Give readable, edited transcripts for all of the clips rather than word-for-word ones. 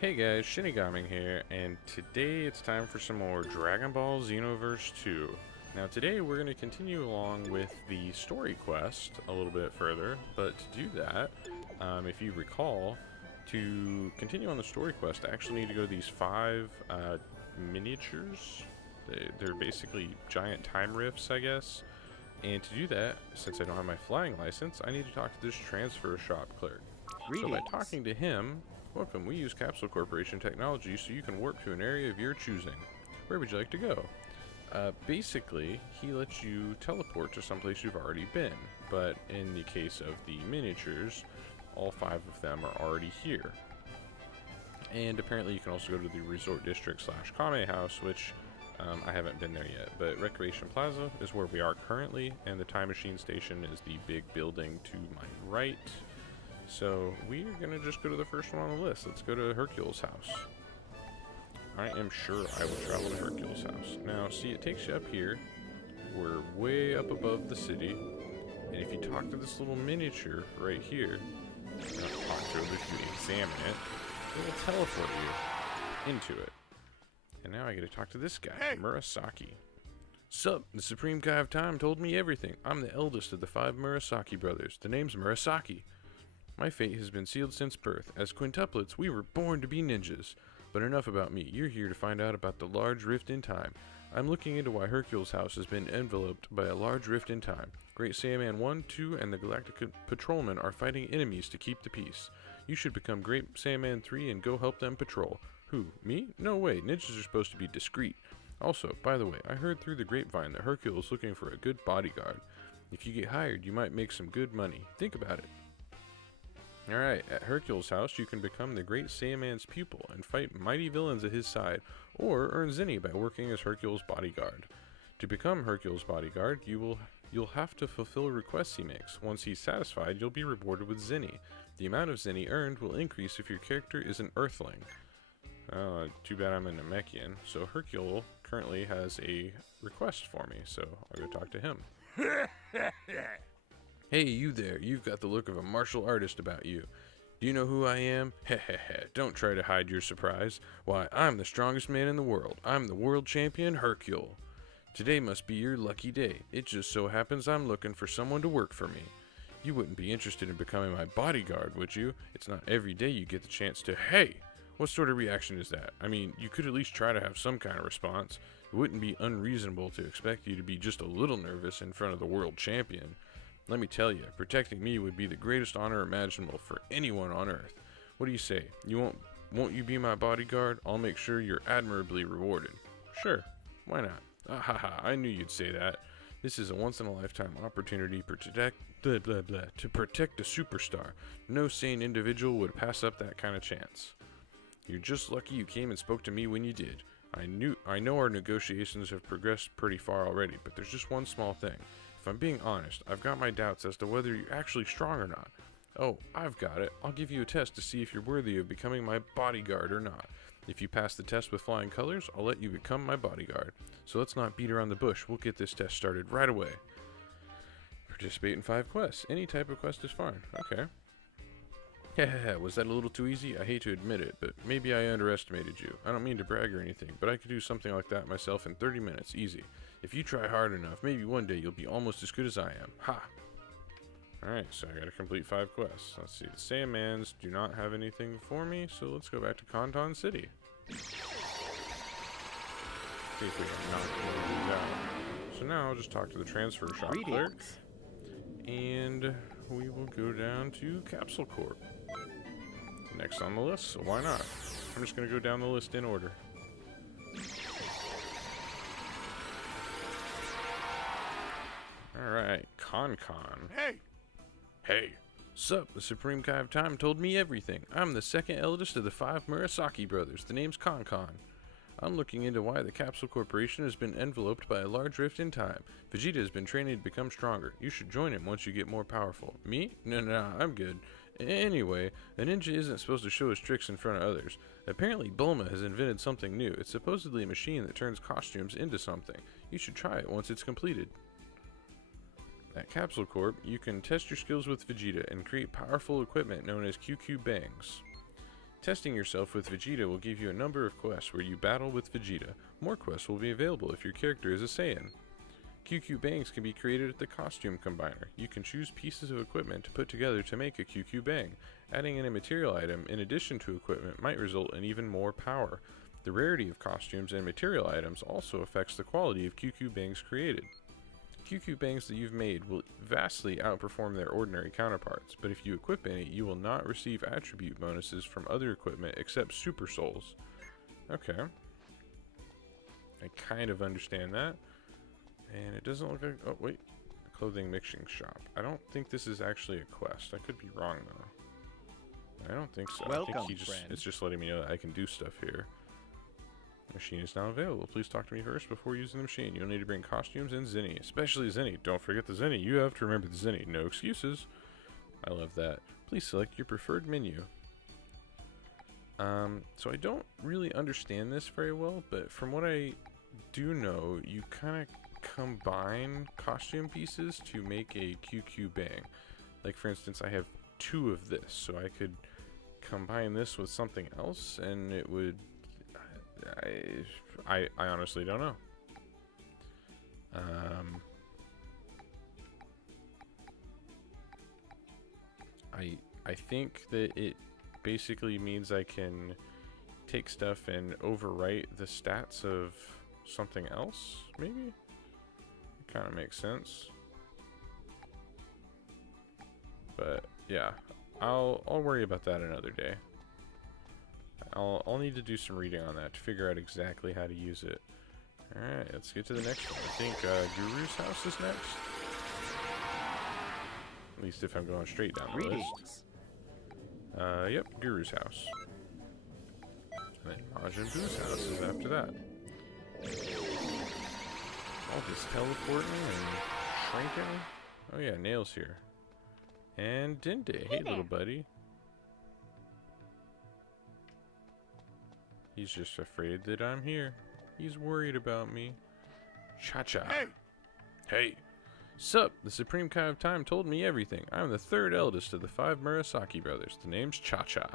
Hey guys, ShinigamiNG here, and today it's time for some more Dragon Ball Xenoverse 2. Now today we're going to continue along with the story quest a little bit further, but to do that, if you recall, to continue on the story quest I actually need to go to these 5 miniatures. They're basically giant time rifts, I guess. And to do that, since I don't have my flying license, I need to talk to this transfer shop clerk. So by talking to him, welcome, we use Capsule Corporation technology so you can warp to an area of your choosing. Where would you like to go? Basically, he lets you teleport to someplace you've already been, but in the case of the miniatures, all 5 of them are already here. And apparently you can also go to the Resort District / Kame House, which I haven't been there yet, but Recreation Plaza is where we are currently, and the Time Machine Station is the big building to my right. So we're gonna just go to the first one on the list. Let's go to Hercules House. I am sure I will travel to Hercules House. Now, see, it takes you up here. We're way up above the city, and if you talk to this little miniature right here, not talk to it, but if you examine it, it will teleport you into it. And now I get to talk to this guy, Murasaki. Sup, the Supreme Kai of Time told me everything. I'm the eldest of the 5 Murasaki brothers. The name's Murasaki. My fate has been sealed since birth. As quintuplets, we were born to be ninjas. But enough about me. You're here to find out about the large rift in time. I'm looking into why Hercules House has been enveloped by a large rift in time. Great Saiyaman 1, 2, and the Galactic Patrolmen are fighting enemies to keep the peace. You should become Great Saiyaman 3 and go help them patrol. Who? Me? No way. Ninjas are supposed to be discreet. Also, by the way, I heard through the grapevine that Hercule is looking for a good bodyguard. If you get hired, you might make some good money. Think about it. Alright, at Hercules House, you can become the Great Saiyaman's pupil and fight mighty villains at his side, or earn Zenny by working as Hercules' bodyguard. To become Hercules' bodyguard, you'll have to fulfill requests he makes. Once he's satisfied, you'll be rewarded with Zenny. The amount of Zenny earned will increase if your character is an Earthling. Too bad I'm a Namekian. So Hercule currently has a request for me, so I'll go talk to him. Hey, you there, you've got the look of a martial artist about you. Do you know who I am? Hehehe, don't try to hide your surprise. Why, I'm the strongest man in the world. I'm the world champion, Hercule. Today must be your lucky day. It just so happens I'm looking for someone to work for me. You wouldn't be interested in becoming my bodyguard, would you? It's not every day you get the chance to, hey! What sort of reaction is that? I mean, you could at least try to have some kind of response. It wouldn't be unreasonable to expect you to be just a little nervous in front of the world champion. Let me tell you, protecting me would be the greatest honor imaginable for anyone on Earth. What do you say? Won't you be my bodyguard? I'll make sure you're admirably rewarded. Sure, why not? Ahaha, I knew you'd say that. This is a once-in-a-lifetime opportunity to protect a superstar. No sane individual would pass up that kind of chance. You're just lucky you came and spoke to me when you did. I know our negotiations have progressed pretty far already, but there's just one small thing. If I'm being honest, I've got my doubts as to whether you're actually strong or not. Oh, I've got it. I'll give you a test to see if you're worthy of becoming my bodyguard or not. If you pass the test with flying colors, I'll let you become my bodyguard. So let's not beat around the bush. We'll get this test started right away. Participate in 5 quests. Any type of quest is fine. Okay. Was that a little too easy? I hate to admit it, but maybe I underestimated you. I don't mean to brag or anything, but I could do something like that myself in 30 minutes, easy. If you try hard enough, maybe one day you'll be almost as good as I am. Ha! Alright, so I gotta complete 5 quests. Let's see, the Saiyamans do not have anything for me, so let's go back to Kanton City. See if we can knock one of these out. So now I'll just talk to the transfer shop clerk, and we will go down to Capsule Corp. Next on the list, so why not? I'm just gonna go down the list in order. Alright, Con. Hey! Sup, the Supreme Kai of Time told me everything. I'm the second eldest of the 5 Murasaki brothers. The name's Con. I'm looking into why the Capsule Corporation has been enveloped by a large rift in time. Vegeta has been training to become stronger. You should join him once you get more powerful. Me? No, I'm good. Anyway, a ninja isn't supposed to show his tricks in front of others. Apparently Bulma has invented something new. It's supposedly a machine that turns costumes into something. You should try it once it's completed. At Capsule Corp, you can test your skills with Vegeta and create powerful equipment known as QQ Bangs. Testing yourself with Vegeta will give you a number of quests where you battle with Vegeta. More quests will be available if your character is a Saiyan. QQ bangs can be created at the costume combiner. You can choose pieces of equipment to put together to make a QQ bang. Adding in a material item in addition to equipment might result in even more power. The rarity of costumes and material items also affects the quality of QQ bangs created. QQ bangs that you've made will vastly outperform their ordinary counterparts, but if you equip any, you will not receive attribute bonuses from other equipment except Super Souls. Okay. I kind of understand that. And it doesn't look like... Oh, wait. Clothing mixing shop. I don't think this is actually a quest. I could be wrong, though. I don't think so. Welcome, I think it's just letting me know that I can do stuff here. Machine is now available. Please talk to me first before using the machine. You'll need to bring costumes and Zinni, especially Zinni. Don't forget the Zinni. You have to remember the Zinni. No excuses. I love that. Please select your preferred menu. So I don't really understand this very well, but from what I do know, you kind of combine costume pieces to make a QQ bang. Like, for instance, I have 2 of this, so I could combine this with something else, and it would... I honestly don't know. I think that it basically means I can take stuff and overwrite the stats of something else, maybe? It kind of makes sense. But yeah, I'll worry about that another day. I'll need to do some reading on that to figure out exactly how to use it. Alright, let's get to the next one. I think Guru's house is next. At least if I'm going straight down the list. Yep, Guru's house. And then Majin Buu's house is after that. All this teleporting and shrinking. Oh yeah, Nail's here. And Dende. Hey little buddy. He's just afraid that I'm here. He's worried about me. Cha-cha. Hey! Hey! Sup, the Supreme Kai of Time told me everything. I'm the 3rd eldest of the 5 Murasaki brothers. The name's Cha-cha.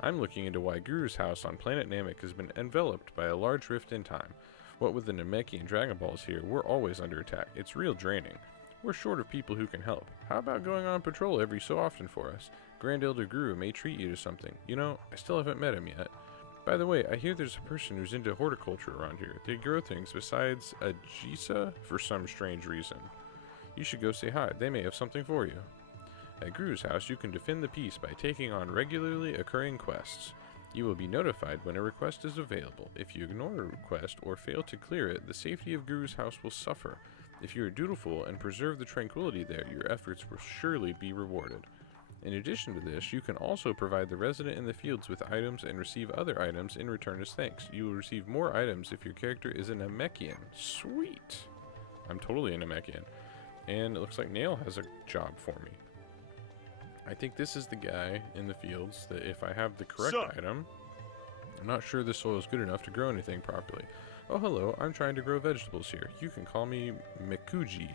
I'm looking into why Guru's house on planet Namek has been enveloped by a large rift in time. What with the Namekian Dragon Balls here, we're always under attack. It's real draining. We're short of people who can help. How about going on patrol every so often for us? Grand Elder Guru may treat you to something. You know, I still haven't met him yet. By the way, I hear there's a person who's into horticulture around here. They grow things besides a Jisa for some strange reason. You should go say hi. They may have something for you. At Guru's house, you can defend the peace by taking on regularly occurring quests. You will be notified when a request is available. If you ignore a request or fail to clear it, the safety of Guru's house will suffer. If you are dutiful and preserve the tranquility there, your efforts will surely be rewarded. In addition to this, you can also provide the resident in the fields with items and receive other items in return as thanks. You will receive more items if your character is a Namekian. Sweet! I'm totally a Namekian. And it looks like Nail has a job for me. I think this is the guy in the fields that if I have the correct item, I'm not sure this soil is good enough to grow anything properly. Oh hello, I'm trying to grow vegetables here. You can call me Mikuji.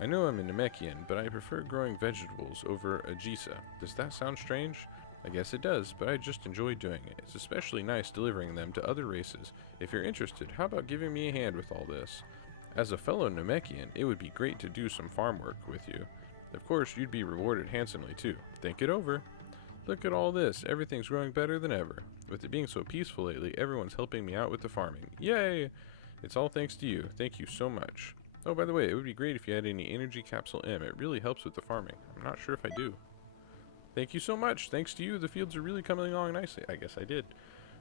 I know I'm a Namekian, but I prefer growing vegetables over a Jisa. Does that sound strange? I guess it does, but I just enjoy doing it. It's especially nice delivering them to other races. If you're interested, how about giving me a hand with all this? As a fellow Namekian, it would be great to do some farm work with you. Of course, you'd be rewarded handsomely too. Think it over. Look at all this. Everything's growing better than ever. With it being so peaceful lately, everyone's helping me out with the farming. Yay! It's all thanks to you. Thank you so much. Oh, by the way, it would be great if you had any energy capsule M. It really helps with the farming. I'm not sure if I do. Thank you so much. Thanks to you, the fields are really coming along nicely. I guess I did.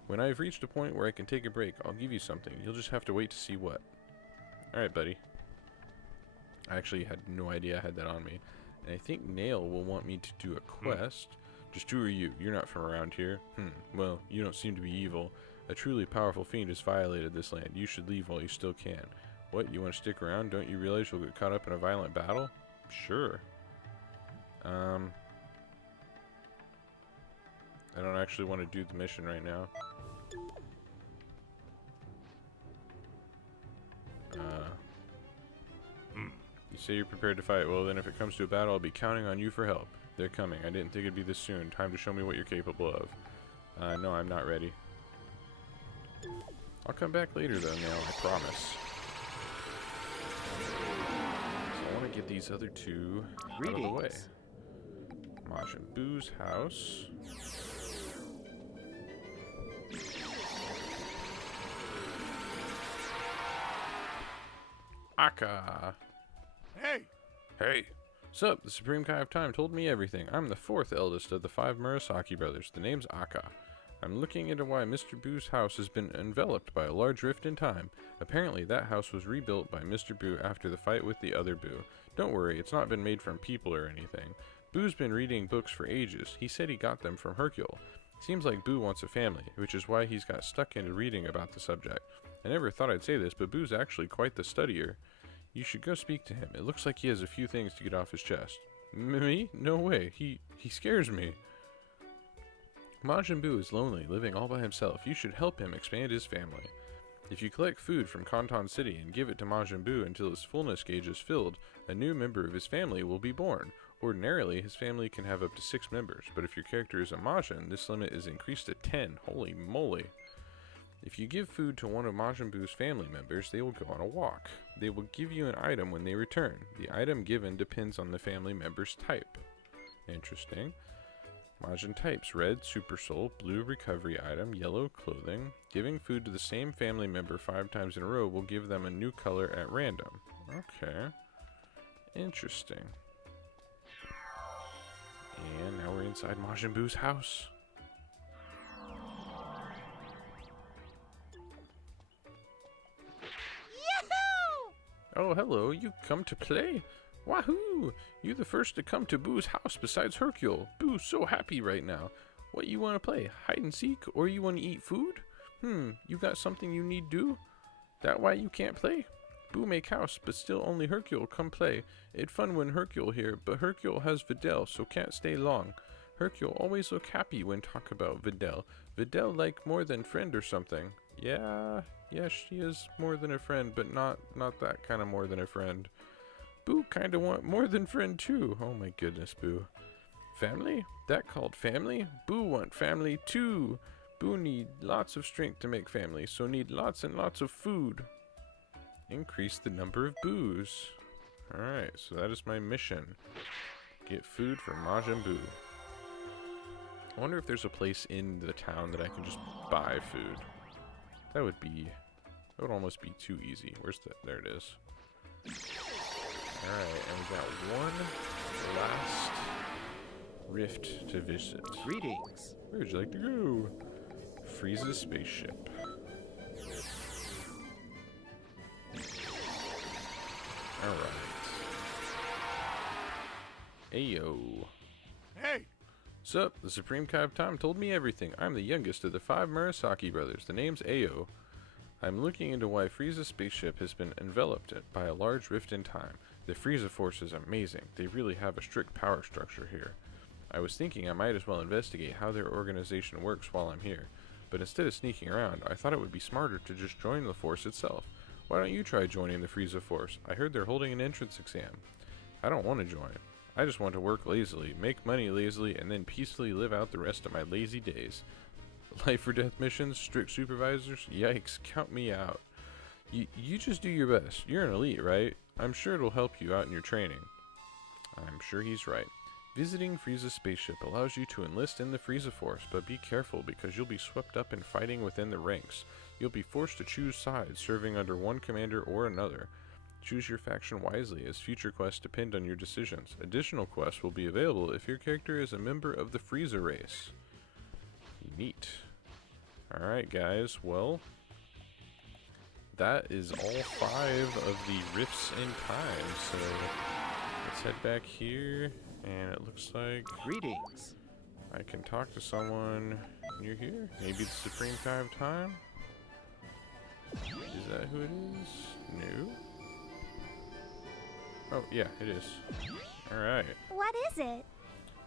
When I've reached a point where I can take a break, I'll give you something. You'll just have to wait to see what. Alright, buddy. I actually had no idea I had that on me. And I think Nail will want me to do a quest. Just who are you? You're not from around here. Well, you don't seem to be evil. A truly powerful fiend has violated this land. You should leave while you still can. What, you want to stick around? Don't you realize you'll get caught up in a violent battle? Sure. I don't actually want to do the mission right now. You say you're prepared to fight. Well, then if it comes to a battle, I'll be counting on you for help. They're coming. I didn't think it'd be this soon. Time to show me what you're capable of. No, I'm not ready. I'll come back later though, Nail, I promise. So I want to get these other two out of the way. Majin Buu's house. Aka! Hey! Hey! Sup, the Supreme Kai of Time told me everything. I'm the 4th eldest of the 5 Murasaki brothers. The name's Aka. I'm looking into why Mr. Buu's house has been enveloped by a large rift in time. Apparently that house was rebuilt by Mr. Buu after the fight with the other Buu. Don't worry, it's not been made from people or anything. Buu's been reading books for ages. He said he got them from Hercule. Seems like Buu wants a family, which is why he's got stuck into reading about the subject. I never thought I'd say this, but Buu's actually quite the studier. You should go speak to him. It looks like he has a few things to get off his chest. Me? No way. He scares me. Majin Buu is lonely, living all by himself. You should help him expand his family. If you collect food from Kanton City and give it to Majin Buu until his fullness gauge is filled, a new member of his family will be born. Ordinarily, his family can have up to 6 members, but if your character is a Majin, this limit is increased to 10. Holy moly. If you give food to one of Majin Buu's family members, they will go on a walk. They will give you an item when they return. The item given depends on the family member's type. Interesting. Majin types: red, super soul; blue, recovery item; yellow, clothing. Giving food to the same family member 5 times in a row will give them a new color at random. Okay. Interesting. And now we're inside Majin Buu's house. Oh, hello, you come to play? Wahoo! You the first to come to Buu's house besides Hercule. Buu's so happy right now. What you want to play? Hide and seek? Or you want to eat food? You got something you need do? That why you can't play? Buu make house, but still only Hercule come play. It fun when Hercule here, but Hercule has Videl, so can't stay long. Hercule always look happy when talk about Videl. Videl like more than friend or something. Yeah, she is more than a friend, but not that kind of more than a friend. Buu kinda want more than friend too. Oh my goodness, Buu. Family? That called family? Buu want family too. Buu need lots of strength to make family, so need lots and lots of food. Increase the number of Buus. Alright, so that is my mission. Get food for Majin Buu. I wonder if there's a place in the town that I can just buy food. That would almost be too easy. There it is. Alright, and we got one last rift to visit. Greetings. Where would you like to go? Frieza's spaceship. Alright. Ayo. Hey! Sup, the Supreme Kai of Time told me everything. I'm the youngest of the 5 Murasaki brothers. The name's Ayo. I'm looking into why Frieza's spaceship has been enveloped by a large rift in time. The Frieza Force is amazing. They really have a strict power structure here. I was thinking I might as well investigate how their organization works while I'm here. But instead of sneaking around, I thought it would be smarter to just join the Force itself. Why don't you try joining the Frieza Force? I heard they're holding an entrance exam. I don't want to join. I just want to work lazily, make money lazily, and then peacefully live out the rest of my lazy days. Life or death missions, strict supervisors, yikes, count me out. You just do your best. You're an elite, right? I'm sure it'll help you out in your training. I'm sure he's right. Visiting Frieza's spaceship allows you to enlist in the Frieza Force, but be careful because you'll be swept up in fighting within the ranks. You'll be forced to choose sides, serving under one commander or another. Choose your faction wisely, as future quests depend on your decisions. Additional quests will be available if your character is a member of the Frieza race. Neat. Alright guys, well, that is all 5 of the rifts in time, so let's head back here, and it looks like Greetings. I can talk to someone near here. Maybe the Supreme Kai of Time? Is that who it is? No? Oh, yeah, it is. Alright. What is it?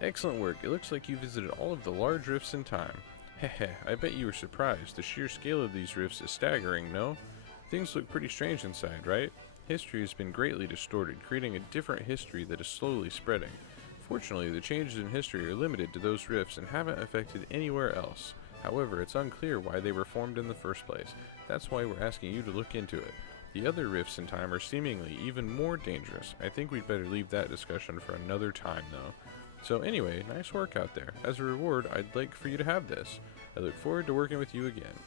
Excellent work. It looks like you visited all of the large rifts in time. Heh, I bet you were surprised. The sheer scale of these rifts is staggering, no? Things look pretty strange inside, right? History has been greatly distorted, creating a different history that is slowly spreading. Fortunately, the changes in history are limited to those rifts and haven't affected anywhere else. However, it's unclear why they were formed in the first place. That's why we're asking you to look into it. The other rifts in time are seemingly even more dangerous. I think we'd better leave that discussion for another time, though. So anyway, nice work out there. As a reward, I'd like for you to have this. I look forward to working with you again.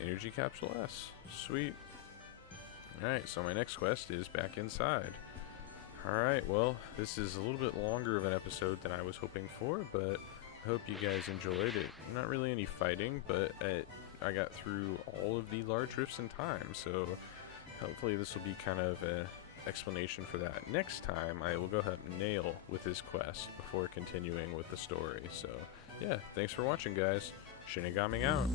Energy Capsule S. Sweet. Alright, so my next quest is back inside. Alright, well, this is a little bit longer of an episode than I was hoping for, but I hope you guys enjoyed it. Not really any fighting, but I got through all of the large rifts in time, so hopefully this will be kind of an explanation for that. Next time, I will go ahead and nail with his quest before continuing with the story. So, yeah, thanks for watching, guys. ShinigamiNG out.